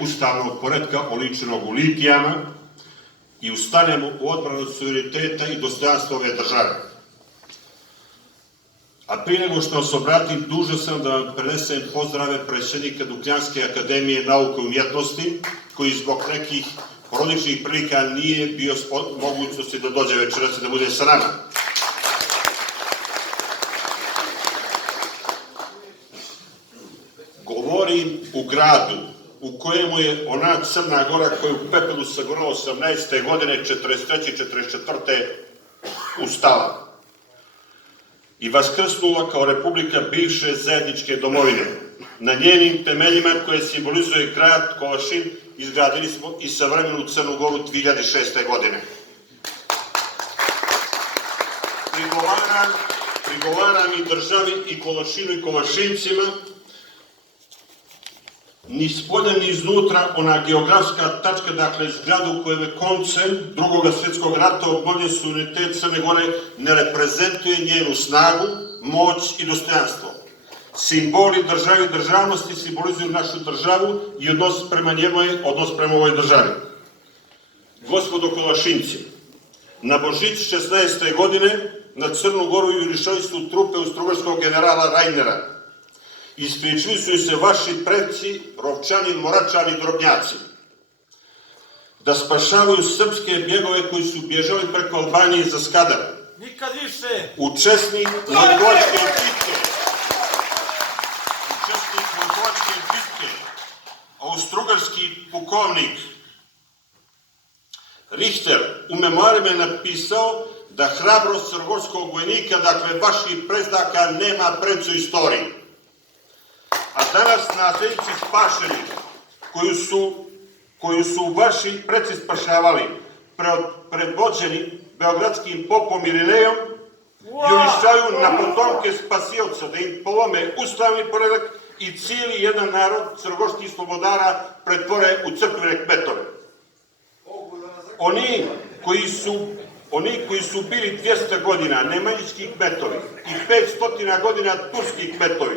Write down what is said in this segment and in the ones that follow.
ustavnog poretka oličenog u litijama i ustanemo u odbranu suvereniteta i dostojanstva ove države. A prije nego što vas obratim, dužan sam da vam prenesem pozdrave predsjednika Dukljanske akademije nauke i umjetnosti, koji zbog nekih porodičnih prilika nije bio mogućnosti da dođe večeras i da bude sa nama. Govorim u gradu u kojemu je ona Crna Gora koja je u pepelu sagorala 18. godine 43. i 44. ustala i vaskrsnula kao republika bivše zajedničke domovine. Na njenim temeljima koje simbolizuje grad Kovašin izgradili smo i savremenu Crnu Goru 2006. godine. Prigovaram i državi i Kovašinu i Kovašincima, ni spolja ni iznutra, ona geografska tačka, dakle zgrada u kojem je koncem Drugog svjetskog rata obnovljen suverenitet Crne Gore, ne reprezentuje njenu snagu, moć i dostojanstvo. Simboli države i državnosti simbolizuju našu državu i odnos prema njemu, odnos prema ovoj državi. Gospodo Kovašinci, na Božić 16. godine na Crnu Goru jurišali su trupe austrougarskog generala Rajnera. Ispričili su se vaši predci, Rovčani, Moračani i Drobnjaci, da spašavaju srpske bjegove koji su bježali preko Albanije za Skadar. Nikad više! Učesnik Mongolske bitke, austrougarski pukovnik Richter u memoarima je napisao da hrabrost crnogorskog vojnika, dakle vaših predaka, nema predcu istoriji. A danas nasljednici spašenih, koju su vaši preci spašavali, predvođeni beogradskim popom Irinejom, jurišaju na potomke spasioca, da im polome ustavni poredak i cijeli jedan narod crnogorskih slobodara pretvore u crkvene kmetove. Oni koji su bili 200 godina nemanjički kmetovi i 500 godina turski kmetovi,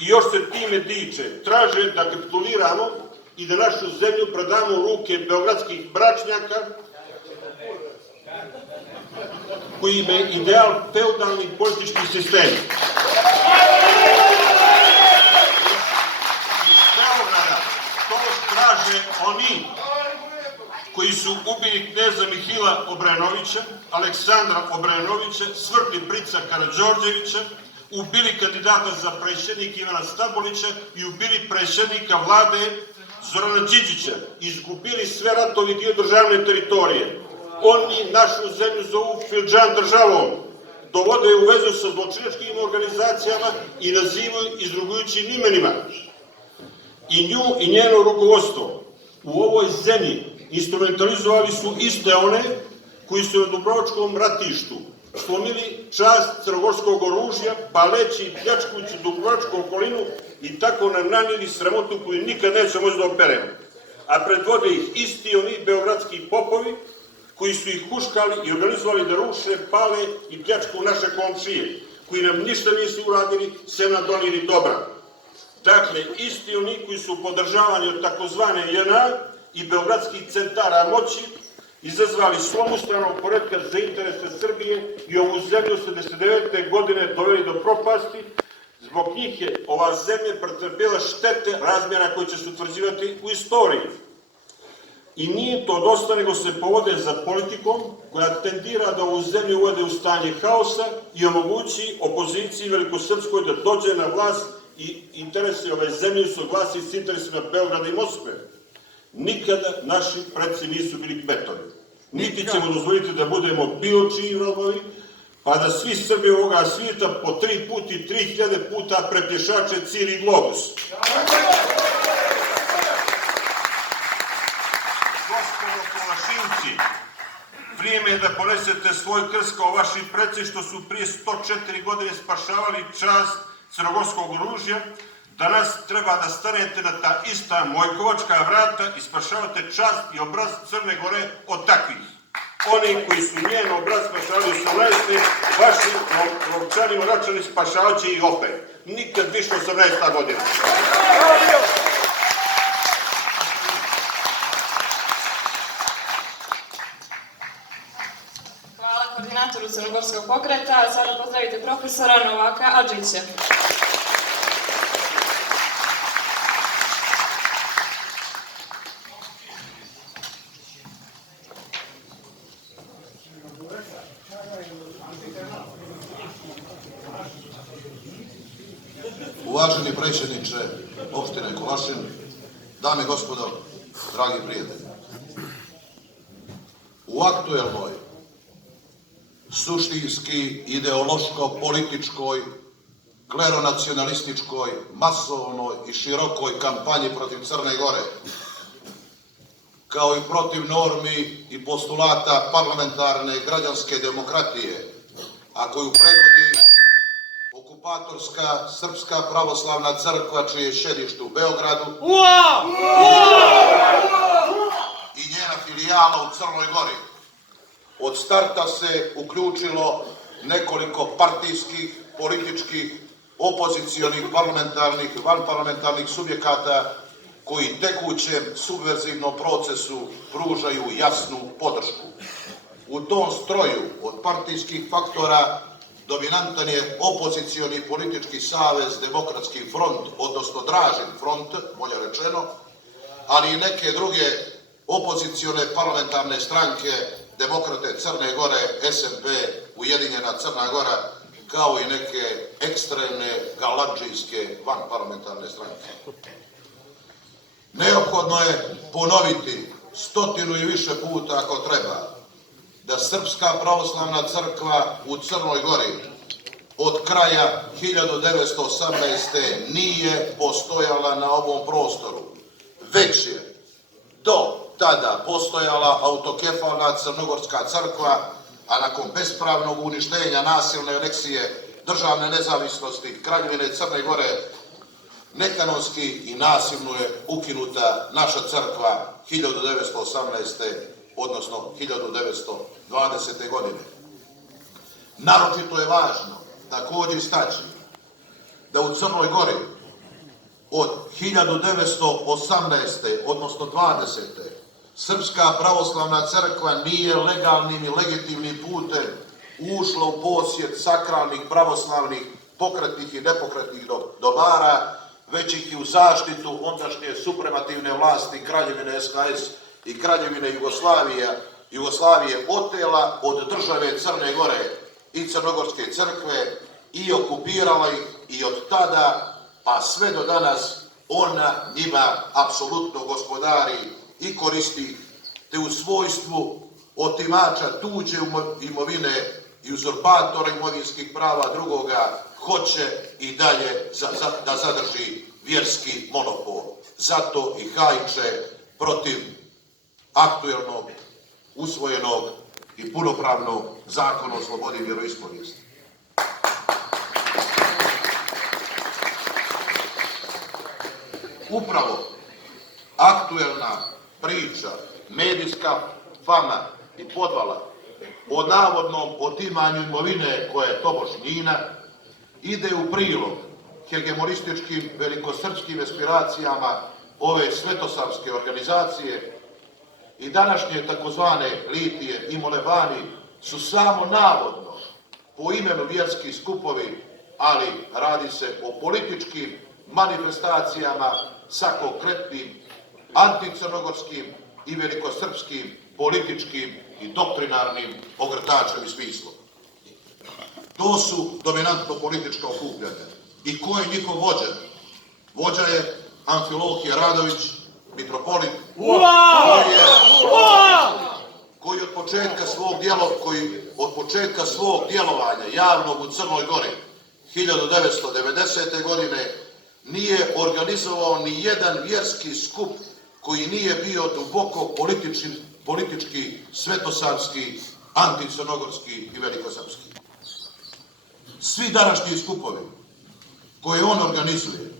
i još se time diče, traže da kapituliramo i da našu zemlju predamo u ruke beogradskih bračnjaka, koji je ideal feudalni politički sistem. Iz Beograda to traže oni koji su ubili kneza Mihila Obrenovića, Aleksandra Obrenovića, Svrti Brica Karađorđevića, ubili kandidata za predsjednika Ivana Stambolića i ubili predsjednika vlade Zorana Đinđića, izgubili sve ratovi dio državne teritorije. Oni našu zemlju zovu Fildžan državom, dovode u vezu sa zločinačkim organizacijama i nazivaju izrugujućim imenima. I nju i njeno rukovodstvo u ovoj zemlji instrumentalizovali su iste one koji su na Dubrovačkom ratištu slomili čast crnogorskog oružja, paleći i pljačkujući Dubrovačku okolinu i tako nam nanijeli sramotu koju nikad neće moći da operemo. A predvode ih isti oni beogradski popovi koji su ih huškali i organizovali da ruše, pale i pljačku naše komšije, koji nam ništa nisu uradili, sem nam donijeli dobra. Dakle, isti oni koji su podržavani od takozvane JNA i beogradskih centara moći, izazvali slom ustavnog poretka za interese Srbije i ovu zemlju 1989. godine doveli do propasti. Zbog njih je ova zemlja pretrpjela štete razmjera koje će se utvrđivati u istoriji. I nije to dosta, nego se povode za politikom koja tendira da ovu zemlju uvede u stanje haosa i omogući opoziciji velikosrpskoj da dođe na vlast i interese ove zemlje usuglasi s interesima Beograda i Moskve. Nikada naši predci nisu bili kmetovi. Niti ćemo dozvoliti da budemo bilo čiji robovi, pa da svi Srbi ovoga svijeta po 3 puta i 3000 puta prepješače cijeli globus. Gospodo Kovašinci, vrijeme je da ponesete svoj krst kao vaši predci što su prije 104 godine spašavali čast crnogorskog oružja. Danas treba da stanete na ta ista Mojkovačka vrata i spašavate čast i obraz Crne Gore od takvih. Oni koji su njen obraz spašavali u 18. vaši Rovčani, Moračani spašavat će ih opet. Nikad više 18. godina. koordinatoru Crnogorskog pokreta, a sada pozdravite profesora Novaka Adžića. Uvaženi predsjedniče opštine Kolašin, dame i gospodo, dragi prijatelji. U aktuelnoj, suštinski, ideološko-političkoj, kleronacionalističkoj, masovnoj i širokoj kampanji protiv Crne Gore, kao i protiv normi i postulata parlamentarne građanske demokratije, a koju predvodi okupatorska Srpska pravoslavna crkva, čije je šedište u Beogradu i njena filijala u Crnoj Gori. Od starta se uključilo nekoliko partijskih, političkih, opozicionih, parlamentarnih, vanparlamentarnih subjekata koji tekućem subverzivnom procesu pružaju jasnu podršku. U tom stroju od partijskih faktora dominantan je opozicioni politički savez Demokratski front, odnosno Dražin front, bolje rečeno, ali i neke druge opozicione parlamentarne stranke, Demokrate Crne Gore, SMP, Ujedinjena Crna Gora, kao i neke ekstremne galadžijske vanparlamentarne stranke. Neophodno je ponoviti 100 i više puta ako treba da Srpska pravoslavna crkva u Crnoj Gori od kraja 1918. nije postojala na ovom prostoru, već je do tada postojala autokefalna Crnogorska crkva, a nakon bespravnog uništenja, nasilne aneksije, državne nezavisnosti Kraljevine Crne Gore, nekanonski i nasilno je ukinuta naša crkva 1918. odnosno 1920. godine. Naročito je važno također istaći da u Crnoj Gori od 1918. odnosno 20. Srpska pravoslavna crkva nije legalnim i legitimnim putem ušla u posjed sakralnih pravoslavnih pokretnih i nepokretnih dobara, već ih i u zaštitu ondašnje supremativne vlasti Kraljevine SHS i Kraljevine Jugoslavije otela od države Crne Gore i Crnogorske crkve i okupirala ih i od tada pa sve do danas ona njima apsolutno gospodari i koristi, te u svojstvu otimača tuđe imovine i uzurpatora imovinskih prava drugoga hoće i dalje da zadrži vjerski monopol. Zato i hajče protiv aktuelnog, usvojenog i punopravnog zakona o slobodi vjeroispovijesti. Upravo aktuelna priča, medijska fama i podvala o navodnom otimanju imovine koja je tobož njina ide u prilog hegemonističkim velikosrpskim aspiracijama ove svetosavske organizacije i današnje takozvane litije i molebani su samo navodno po imenu vjerski skupovi, ali radi se o političkim manifestacijama sa konkretnim anticrnogorskim i velikosrpskim političkim i doktrinarnim ogrtačem i smislom. To su dominantno politička okupljanja. I ko je njihov vođa? Vođa je Amfilohije Radović, mitropolit, koji od početka svog djelovanja javnog u Crnoj Gori 1990. godine nije organizovao ni jedan vjerski skup koji nije bio duboko politički, svetosavski, anticrnogorski i velikosrpski. Svi današnji skupovi koje on organizuje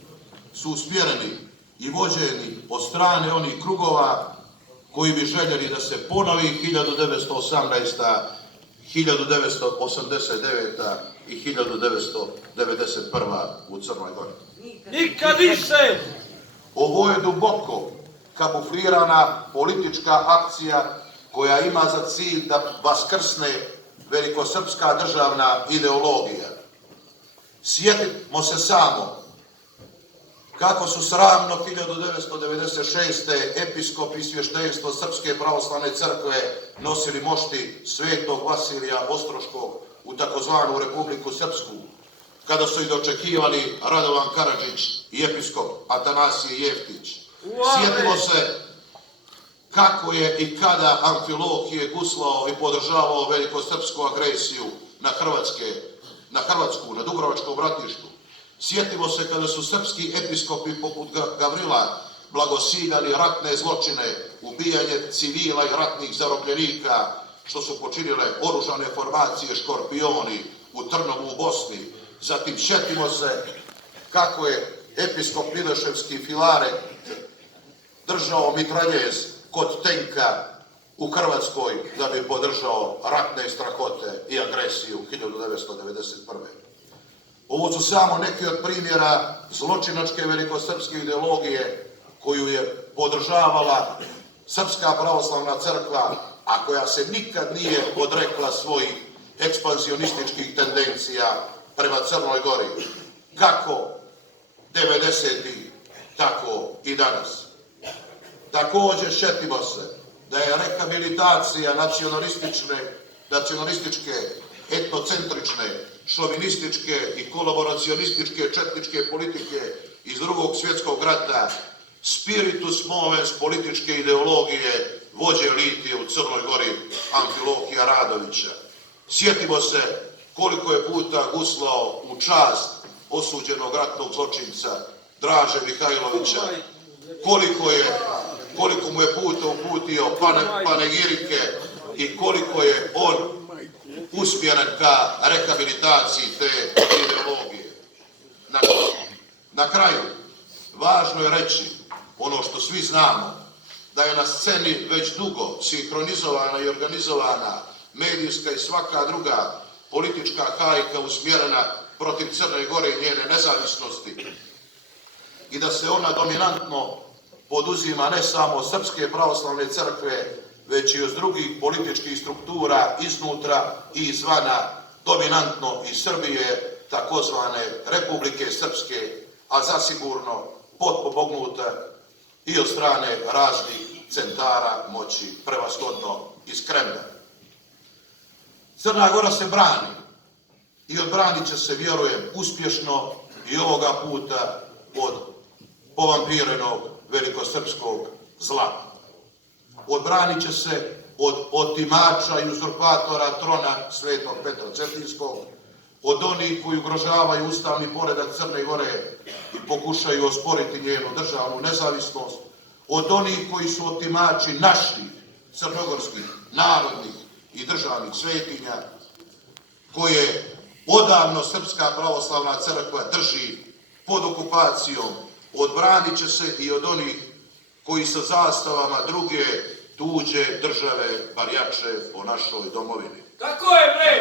su usmjereni i vođeni od strane onih krugova koji bi željeli da se ponovi 1918., 1989. i 1991. u Crnoj Gori. Nikad više! Ovo je duboko kamuflirana politička akcija koja ima za cilj da vaskrsne velikosrpska državna ideologija. Sjetimo se samo kako su sramno 1996. episkopi i svještenstvo Srpske pravoslavne crkve nosili mošti svetog Vasilija Ostroškog u takozvanu Republiku Srpsku, kada su ih dočekivali Radovan Karadžić i episkop Atanasije Jeftić. Sjetimo se kako je i kada Amfilohije guslao i podržavao velikosrpsku agresiju na Hrvatsku, na Dubrovačkom ratištu. Sjetimo se kada su srpski episkopi poput Gavrila blagosiljali ratne zločine, ubijanje civila i ratnih zarobljenika, što su počinile oružane formacije Škorpioni u Trnovu u Bosni. Zatim sjetimo se kako je episkop Mileševski Filare držao mitraljez kod tenka u Hrvatskoj da bi podržao ratne strahote i agresiju 1991. Ovo su samo neki od primjera zločinačke velikosrpske ideologije koju je podržavala Srpska pravoslavna crkva, a koja se nikad nije odrekla svojih ekspanzionističkih tendencija prema Crnoj Gori. Kako 90-ih, tako i danas. Također šetimo se da je rehabilitacija nacionalističke, etnocentrične, šovinističke i kolaboracionističke četničke politike iz Drugog svjetskog rata spiritus movens političke ideologije vođe Litije u Crnoj Gori Amfilohija Radovića. Sjetimo se koliko je puta guslao u čast osuđenog ratnog zločinca Draže Mihajlovića, koliko mu je puta uputio panegirike i koliko je on usmjeren ka rehabilitaciji te ideologije. Na kraju, važno je reći ono što svi znamo, da je na sceni već dugo sinhronizovana i organizovana medijska i svaka druga politička hajka usmjerena protiv Crne Gore i njene nezavisnosti i da se ona dominantno poduzima ne samo od Srpske pravoslavne crkve, već i od drugih političkih struktura iznutra i izvana, dominantno iz Srbije, takozvane Republike Srpske, a zasigurno potpomognuta i od strane raznih centara moći, prevashodno iz Kremlja. Crna Gora se brani i odbranit će se, vjerujem, uspješno i ovoga puta od povampirenog velikosrpskog zla. Odbranit će se od otimača i uzurpatora trona Svetog Petra Cetinskog, od onih koji ugrožavaju ustavni poredak Crne Gore i pokušaju osporiti njenu državnu nezavisnost, od onih koji su otimači naših crnogorskih, narodnih i državnih svetinja, koje odavno Srpska pravoslavna crkva drži pod okupacijom. Odbranit će se i od onih koji sa zastavama druge tuđe države barjače po našoj domovini. Tako je, bre!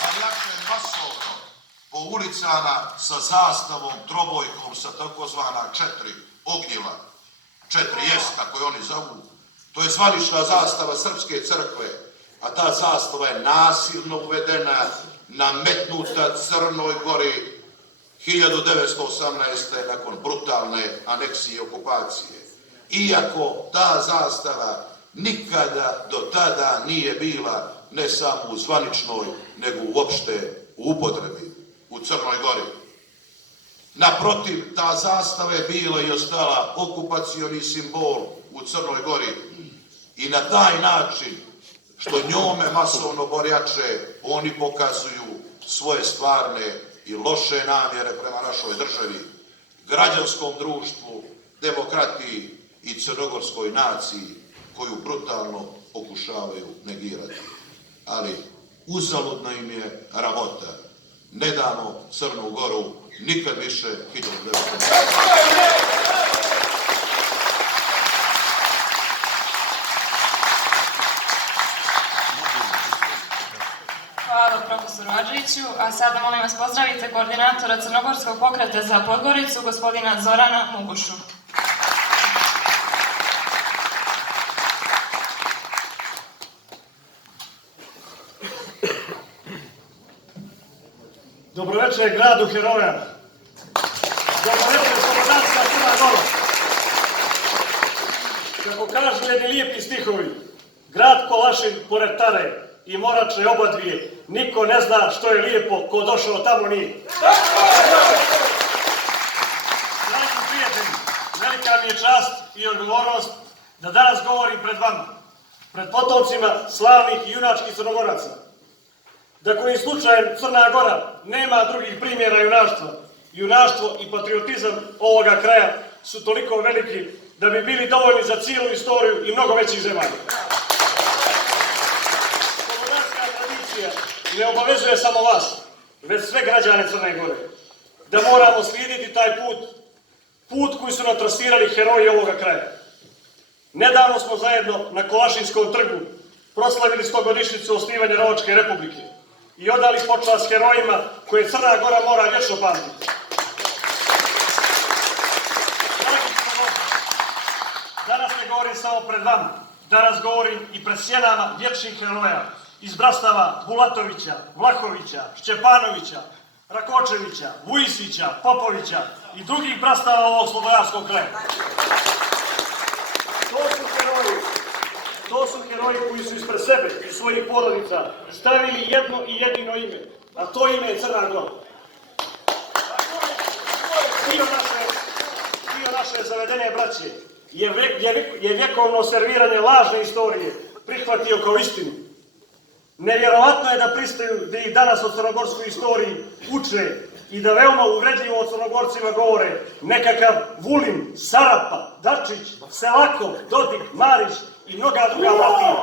Barjače masovno po ulicama sa zastavom, trobojkom, sa takozvana 4 ognjila, 4S, kako je oni zovu. To je zvanična zastava Srpske crkve, a ta zastava je nasilno uvedena, nametnuta Crnoj Gori 1918. nakon brutalne aneksije i okupacije. Iako ta zastava nikada do tada nije bila ne samo u zvaničnoj, nego uopšte u upotrebi u Crnoj Gori. Naprotiv, ta zastava je bila i ostala okupacioni simbol u Crnoj Gori i na taj način što njome masovno borjače, oni pokazuju svoje stvarne i loše namjere prema našoj državi, građanskom društvu, demokratiji i crnogorskoj naciji koju brutalno pokušavaju negirati. Ali uzaludna im je rabota. Ne damo Crnu Goru nikad više 1990. Hvala profesoru Adžiću, a sada molim vas pozdravite koordinatora Crnogorskog pokreta za Podgoricu, gospodina Zorana Mugušu. Dobroveče gradu heroja. Dobroveče slobodanska Crna Gora. Kako kažu jedni lijepi stihovi, grad Kolašin pored Tare i Morače obadvije, niko ne zna što je lijepo ko došao tamo nije. Dragi prijatelji, velika mi je čast i odgovornost da danas govorim pred vama, pred potomcima slavnih i junačkih Crnogoraca. Da kojim slučajem Crna Gora nema drugih primjera junaštva, junaštvo i patriotizam ovoga kraja su toliko veliki da bi bili dovoljni za cijelu istoriju i mnogo većih zemalja. Slobodarska tradicija ne obavezuje samo vas, već sve građane Crne Gore, da moramo slijediti taj put koji su nam trasirali heroji ovoga kraja. Nedavno smo zajedno na Kolašinskom trgu proslavili 100-godišnjicu osnivanja Rovačke republike i odali počast herojima koje Crna Gora mora vječno pamtiti. Danas ne govorim samo pred vama, danas govorim i pred sjenama vječnih heroja iz brastava Bulatovića, Vlahovića, Šćepanovića, Rakočevića, Vujisića, Popovića i drugih brastava ovog slobodarskog kraja. To su heroji koji su ispred sebe i svojih porodica stavili jedno i jedino ime, a to ime je Crna Gora. Dio naše zavedene braće je vjekovno serviranje lažne istorije prihvatio kao istinu. Nevjerovatno je da pristaju da ih danas o crnogorskoj istoriji uče i da veoma uvredljivo o Crnogorcima govore nekakav Vulin, Sarapa, Dačić, Selakov, Dodik, Marić i mnoga druga partija.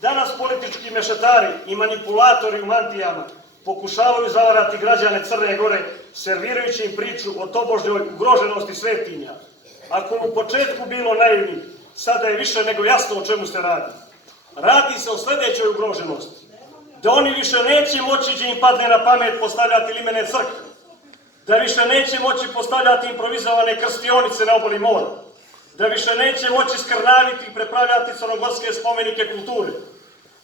Danas politički mešetari i manipulatori u mantijama pokušavaju zavarati građane Crne Gore servirajući im priču o tobožnjoj ugroženosti svetinja. Ako u početku bilo naivnih, sada je više nego jasno o čemu se radi. Radi se o sljedećoj ugroženosti. Da oni više neće moći da im padne na pamet postavljati limene crkve. Da više neće moći postavljati improvizovane krstionice na obali mora. Da više neće moći skrnaviti i prepravljati crnogorske spomenike kulture.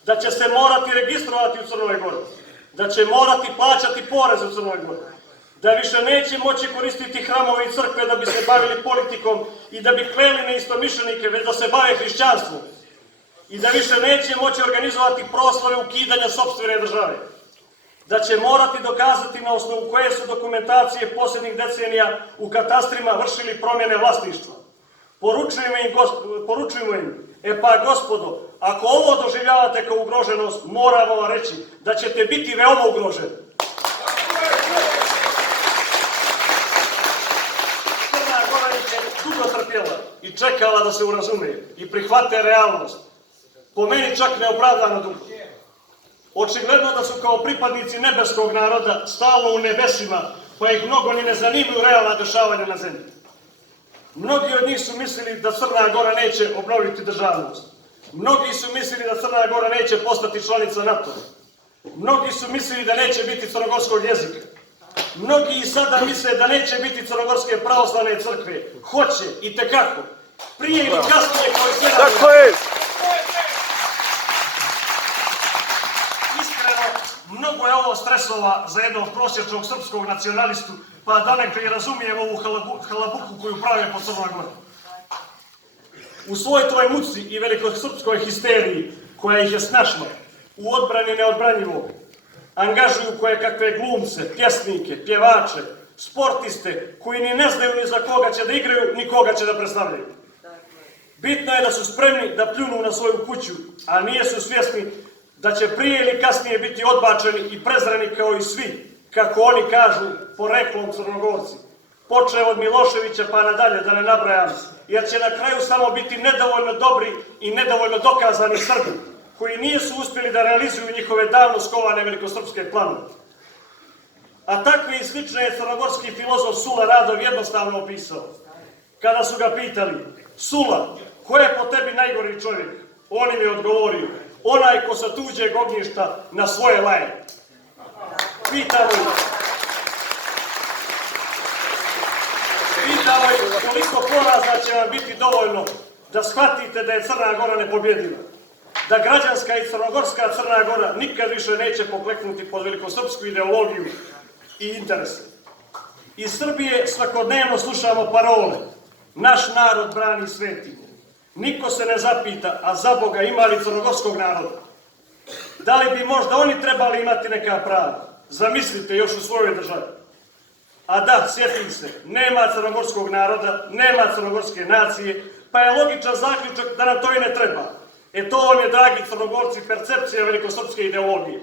Da će se morati registrovati u Crnoj Gori. Da će morati plaćati porez u Crnoj Gori. Da više neće moći koristiti hramove i crkve da bi se bavili politikom i da bi kleli neistomišljenike, već da se bave hrišćanstvom. I da više neće moći organizovati proslave ukidanja sopstvene države. Da će morati dokazati na osnovu koje su dokumentacije posljednjih decenija u katastrima vršili promjene vlasništva. Poručujemo im, pa gospodo, ako ovo doživljavate kao ugroženost, moramo vam reći da ćete biti veoma ugroženi. Crna Gora je dugo trpjela i čekala da se urazume i prihvate realnost. Po meni čak neopravdano dugo. Očigledno da su kao pripadnici nebeskog naroda stalno u nebesima, pa ih mnogo ni ne zanimaju realna dešavanja na zemlji. Mnogi od njih su mislili da Crna Gora neće obnoviti državnost. Mnogi su mislili da Crna Gora neće postati članica NATO. Mnogi su mislili da neće biti crnogorskog jezika. Mnogi i sada misle da neće biti crnogorske pravoslavne crkve. Hoće i tekako. Prije ili kasnije koji se radi. Mnogo je ovo stresova za jednog prosječnog srpskog nacionalistu, pa donekle i razumijem ovu halabuku koju prave po Crnoj Gori. U svoj toj muci i velikosrpskoj histeriji, koja ih je snašla, u odbrani neodbranjivog, angažuju koje kakve glumce, pjesnike, pjevače, sportiste, koji ni ne znaju ni za koga će da igraju, ni koga će da predstavljaju. Bitno je da su spremni da pljunu na svoju kuću, a nisu svjesni da će prije ili kasnije biti odbačeni i prezreni kao i svi, kako oni kažu, poreklom Crnogorci. Počeo od Miloševića pa nadalje, da ne nabrajam, jer će na kraju samo biti nedovoljno dobri i nedovoljno dokazani Srbi, koji nisu uspjeli da realizuju njihove davno skovane velikosrpske planove. A takve i slične je crnogorski filozof Sula Radov jednostavno opisao. Kada su ga pitali, Sula, ko je po tebi najgori čovjek? On im je odgovorio, onaj ko sa tuđeg ognjišta na svoje laje. Pitamo ih, koliko poraza će vam biti dovoljno da shvatite da je Crna Gora nepobjediva. da građanska i crnogorska Crna Gora nikad više neće pokleknuti pod velikosrpsku ideologiju i interese. Iz Srbije svakodnevno slušamo parole: naš narod brani svetinje. Niko se ne zapita, a za Boga ima li crnogorskog naroda? Da li bi možda oni trebali imati neka prava? Zamislite, još u svojoj državi. A da, sjetim se, nema crnogorskog naroda, nema crnogorske nacije, pa je logičan zaključak da nam to i ne treba. To vam je, dragi Crnogorci, percepcija velikosrpske ideologije.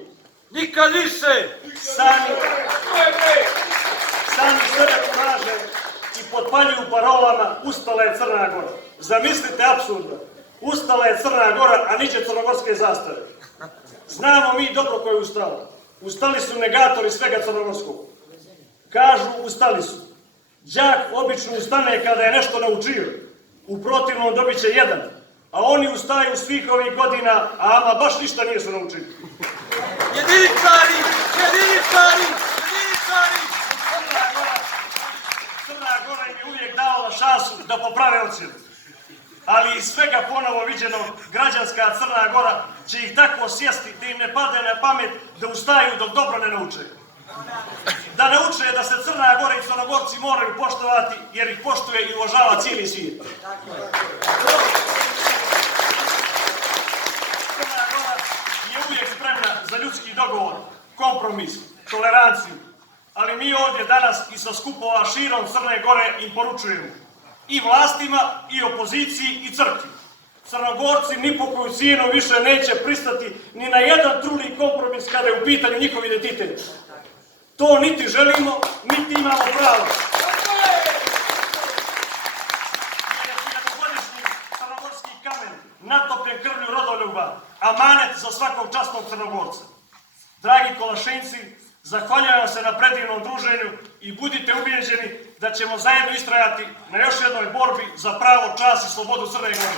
Nikad više! Sami sebe poraže i potpaljuju parolama ustala je Crna Gora. Zamislite apsurda. Ustala je Crna Gora, a niđe crnogorske zastave. Znamo mi dobro ko je ustala. Ustali su negatori svega crnogorskog. Kažu, ustali su. Đak obično ustane kada je nešto naučio. U protivnom dobit će jedan. A oni ustaju svih ovih godina, a ama baš ništa nisu naučili. Jediničari! Jediničari! Jediničari! Crna Gora im je uvijek dala šansu da poprave ocjenu. Ali iz svega ponovo viđeno, građanska Crna Gora će ih tako sjesti da im ne padne na pamet da ustaju dok dobro ne nauče. Da nauče da se Crna Gora i Crnogorci moraju poštovati, jer ih poštuje i uvažava cijeli svijet. Crna Gora je uvijek spremna za ljudski dogovor, kompromis, toleranciju. Ali mi ovdje danas i sa skupova širom Crne Gore im poručujemo. I vlastima, i opoziciji, i crkvi. Crnogorci ni po koju cijenu više neće pristati ni na jedan truli kompromis kada je u pitanju njihov identitet. To niti želimo, niti imamo pravo. Jer je hiljadugodišnji crnogorski kamen natopljen krvlju rodoljuba, amanet za svakog časnog Crnogorca. Dragi Kolašinci, zahvaljujem vam se na predivnom druženju i budite ubijeđeni da ćemo zajedno istrajati na još jednoj borbi za pravo, čast i slobodu Crne Gore.